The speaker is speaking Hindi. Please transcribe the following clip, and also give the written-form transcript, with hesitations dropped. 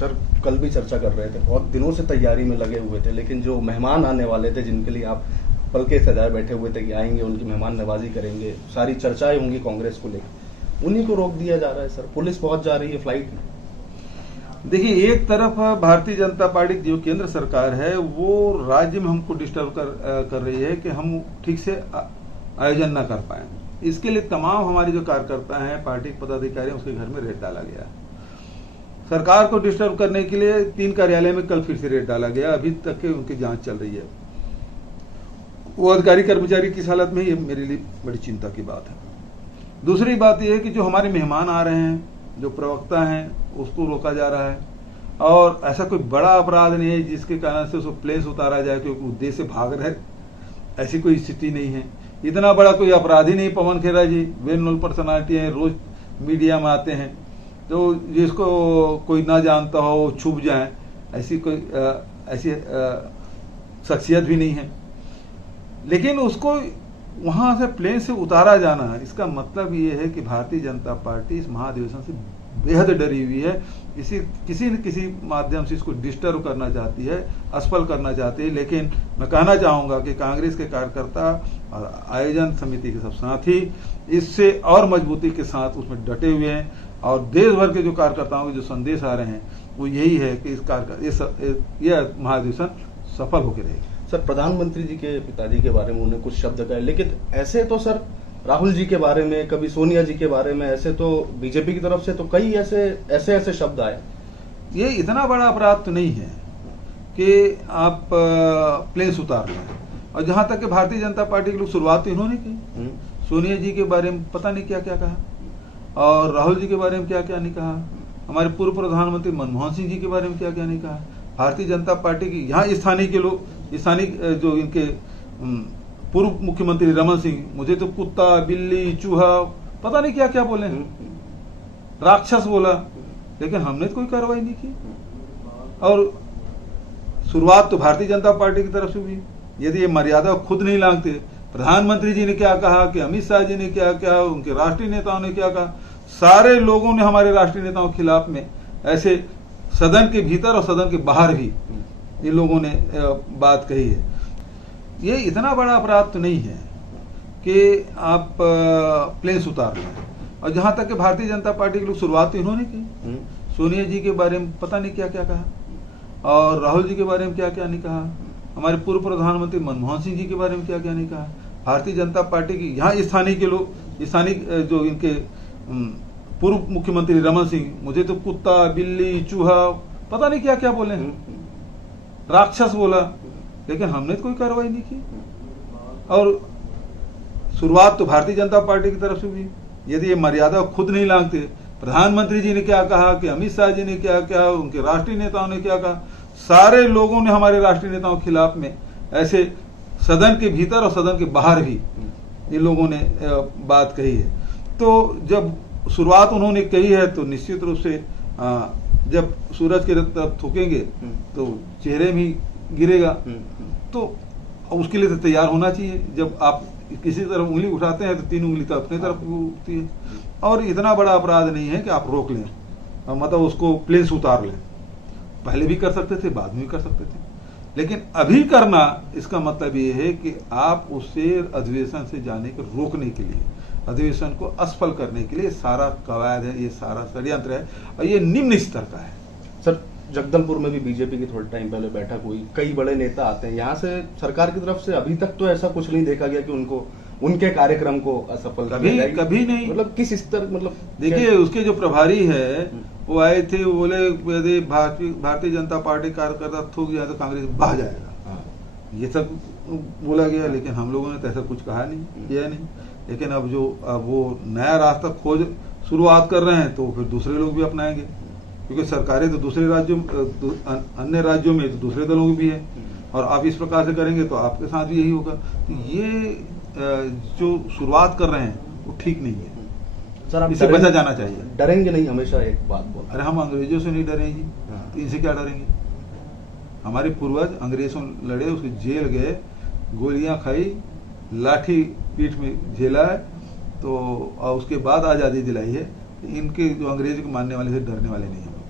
सर कल भी चर्चा कर रहे थे, बहुत दिनों से तैयारी में लगे हुए थे, लेकिन जो मेहमान आने वाले थे जिनके लिए आप पल के सजाए बैठे हुए थे कि आएंगे, उनकी मेहमान नवाजी करेंगे, सारी चर्चाएं होंगी कांग्रेस को लेकर, उन्हीं को रोक दिया जा रहा है। सर पुलिस पहुंच जा रही है फ्लाइट में। देखिए, एक तरफ भारतीय जनता पार्टी की जो केंद्र सरकार है वो राज्य में हमको डिस्टर्ब कर रही है कि हम ठीक से आयोजन ना कर पाए। इसके लिए तमाम हमारे जो कार्यकर्ता हैं, पार्टी के पदाधिकारी, उसके घर में रेड डाला गया। सरकार को डिस्टर्ब करने के लिए 3 कार्यालय में कल फिर से रेड डाला गया। अभी तक के उनकी जांच चल रही है। वो अधिकारी कर्मचारी किस हालत में, ये मेरे लिए बड़ी चिंता की बात है। दूसरी बात यह है कि जो हमारे मेहमान आ रहे हैं, जो प्रवक्ता हैं, उसको रोका जा रहा है। और ऐसा कोई बड़ा अपराध नहीं है जिसके कारण से उसको प्लेन से उतारा जाए क्योंकि उद्देश्य से भाग रहे, ऐसी कोई स्थिति नहीं है। इतना बड़ा कोई अपराधी नहीं पवन खेरा जी, वेल नोन पर्सनालिटी है, रोज मीडिया में आते हैं, तो जिसको कोई ना जानता हो छुप जाए, ऐसी कोई ऐसी शख्सियत भी नहीं है। लेकिन उसको वहां से प्लेन से उतारा जाना, इसका मतलब ये है कि भारतीय जनता पार्टी इस महाधिवेशन से बेहद डरी हुई है। किसी न किसी माध्यम से इसको डिस्टर्ब करना चाहती है, असफल करना चाहती है। लेकिन मैं कहना चाहूंगा कि कांग्रेस के कार्यकर्ता और आयोजन समिति के सब साथी इससे और मजबूती के साथ उसमें डटे हुए हैं। और देश भर के जो कार्यकर्ताओं के जो संदेश आ रहे हैं वो यही है कि यह महाधिवेशन सफल होकर रहेगा। सर प्रधानमंत्री जी के पिताजी के बारे में उन्होंने कुछ शब्द कहे, लेकिन ऐसे तो सर राहुल जी के बारे में, कभी सोनिया जी के बारे में, ऐसे तो बीजेपी की तरफ से तो कई ऐसे शब्द आए। ये इतना बड़ा अपराध तो नहीं है कि आप प्लेन से उतार लें। और जहां तक कि भारतीय जनता पार्टी के लोग शुरुआत तो इन्होंने की, सोनिया जी के बारे में पता नहीं क्या क्या कहा, और राहुल जी के बारे में क्या क्या नहीं कहा, हमारे पूर्व प्रधानमंत्री मनमोहन सिंह जी के बारे में क्या क्या नहीं कहा। भारतीय जनता पार्टी की यहाँ स्थानीय के लोग, स्थानीय जो इनके पूर्व मुख्यमंत्री रमन सिंह, मुझे तो कुत्ता, बिल्ली, चूहा, पता नहीं क्या क्या बोले, राक्षस बोला, लेकिन हमने तो कोई कार्रवाई नहीं की। और शुरुआत तो भारतीय जनता पार्टी की तरफ से हुई। यदि ये मर्यादा खुद नहीं लांघते, प्रधानमंत्री जी ने क्या कहा, कि अमित शाह जी ने क्या क्या, उनके राष्ट्रीय नेताओं ने क्या कहा, सारे लोगों ने हमारे राष्ट्रीय नेताओं के खिलाफ में ऐसे सदन के भीतर और सदन के बाहर भी इन लोगों ने बात कही है। ये इतना बड़ा अपराध तो नहीं है कि आप प्लेन से उतार लें। और जहां तक कि भारतीय जनता पार्टी के लोग शुरुआत तो इन्होंने की, सोनिया जी के बारे में पता नहीं क्या क्या कहा, और राहुल जी के बारे में क्या क्या नहीं कहा, हमारे पूर्व प्रधानमंत्री मनमोहन सिंह जी के बारे में क्या क्या नहीं कहा। भारतीय जनता पार्टी की यहाँ स्थानीय के लोग, स्थानीय जो इनके पूर्व मुख्यमंत्री रमन सिंह, मुझे तो कुत्ता, बिल्ली, चूहा, पता नहीं क्या क्या बोले, राक्षस बोला, लेकिन हमने तो कोई कार्रवाई नहीं की। और शुरुआत तो भारतीय जनता पार्टी की तरफ से हुई। यदि ये मर्यादा खुद नहीं लांघते, प्रधानमंत्री जी ने क्या कहा, कि अमित शाह जी ने क्या क्या, उनके राष्ट्रीय नेताओं ने क्या कहा, सारे लोगों ने हमारे राष्ट्रीय नेताओं के खिलाफ में ऐसे सदन के भीतर और सदन के बाहर भी इन लोगों ने बात कही है। तो जब शुरुआत उन्होंने कही है तो निश्चित रूप से जब सूरज की तरफ थूकेंगे तो चेहरे में गिरेगा, तो उसके लिए तो तैयार होना चाहिए। जब आप किसी तरफ उंगली उठाते हैं तो 3 उंगली तो अपनी तरफ उठती है। और इतना बड़ा अपराध नहीं है कि आप रोक लें, मतलब उसको प्लेन से उतार लें। पहले भी कर सकते थे, बाद में भी कर सकते थे, लेकिन अभी करना, इसका मतलब ये है कि आप उसे अधिवेशन से जाने को रोकने के लिए, अधिवेशन को असफल करने के लिए सारा कवायद है, ये सारा षड्यंत्र है, और ये निम्न स्तर का है। सर जगदलपुर में भी बीजेपी की थोड़े टाइम पहले बैठक हुई, कई बड़े नेता आते हैं, यहाँ से सरकार की तरफ से अभी तक तो ऐसा कुछ नहीं देखा गया कि उनको उनके कार्यक्रम को असफल कभी नहीं। मतलब किस स्तर, मतलब देखिए, उसके जो प्रभारी है वो आए थे, वो बोले यदि भारतीय जनता पार्टी कार्यकर्ता थूक जाए तो कांग्रेस बह जाएगा, ये सब बोला गया। लेकिन हम लोगों ने तो ऐसा कुछ कहा नहीं, किया नहीं। लेकिन अब वो नया रास्ता खोज शुरुआत कर रहे हैं तो फिर दूसरे लोग भी अपनाएंगे, क्योंकि सरकारें तो दूसरे राज्यों, अन्य राज्यों में तो दूसरे दलों की भी है, और आप इस प्रकार से करेंगे तो आपके साथ भी यही होगा। तो ये जो शुरुआत कर रहे हैं वो ठीक नहीं है सर, इससे बचा जाना चाहिए। डरेंगे नहीं, हमेशा एक बात बोल। अरे हम अंग्रेजों से नहीं डरे जी, तो इनसे क्या डरेंगे? हमारे पूर्वज अंग्रेजों लड़े, उसके जेल गए, गोलियां खाई, लाठी पीठ में झेला है, तो और उसके बाद आज़ादी दिलाई है। इनके जो अंग्रेज को मानने वाले से डरने वाले नहीं।